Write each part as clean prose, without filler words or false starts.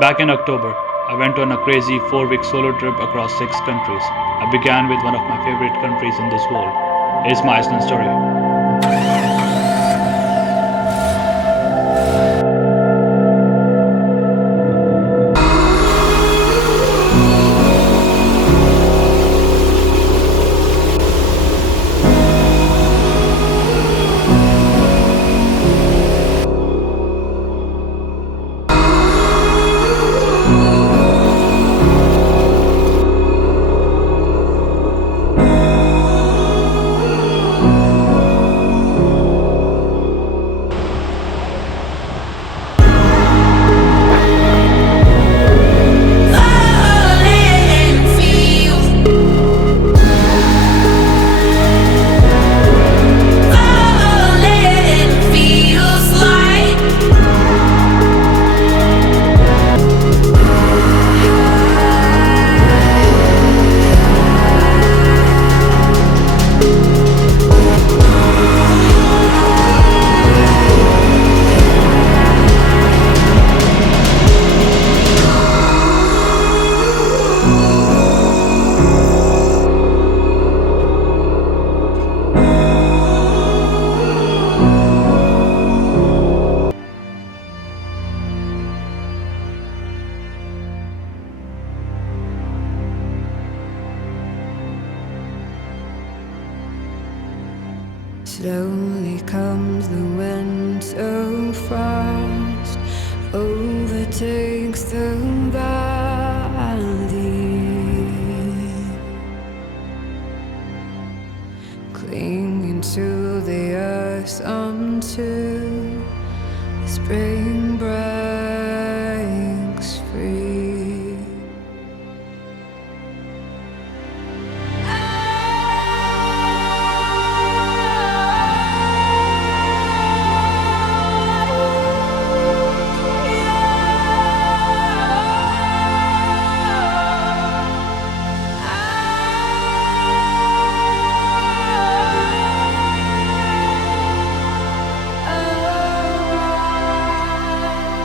Back in October, I went on a crazy 4 week solo trip across 6 countries. I began with one of my favorite countries in this world. Here's my Iceland story. Slowly comes the wind so fast, overtakes the valley, clinging to the earth until the spring breaks free.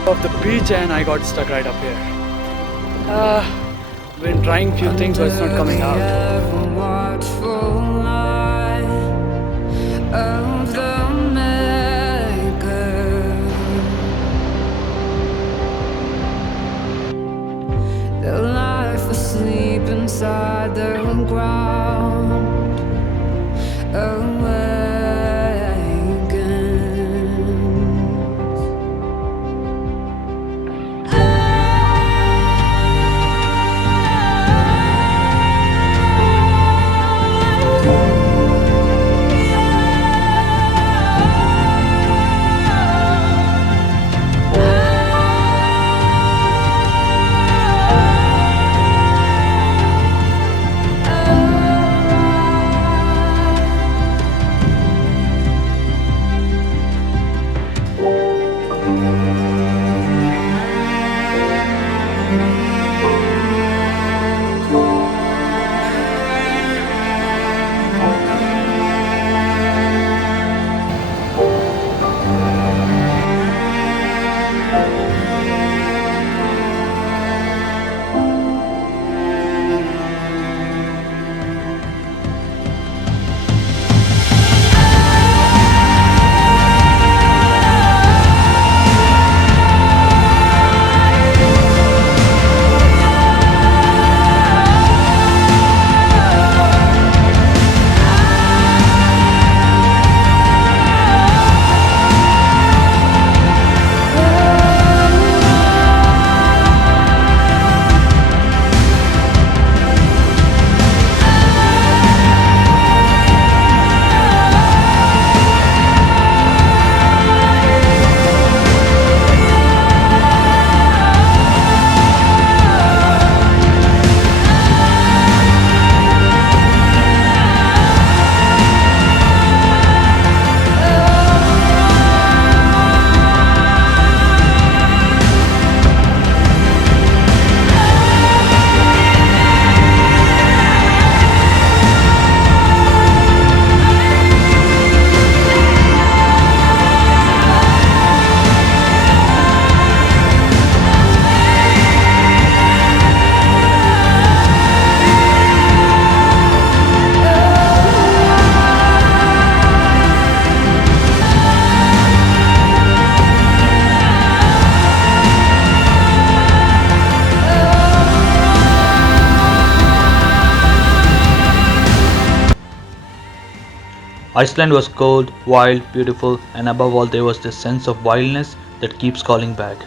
Of the beach and I got stuck right up here. Been trying few things but it's not coming out. The life asleep inside the ground, awakens. Iceland was cold, wild, beautiful, and above all, there was this sense of wildness that keeps calling back.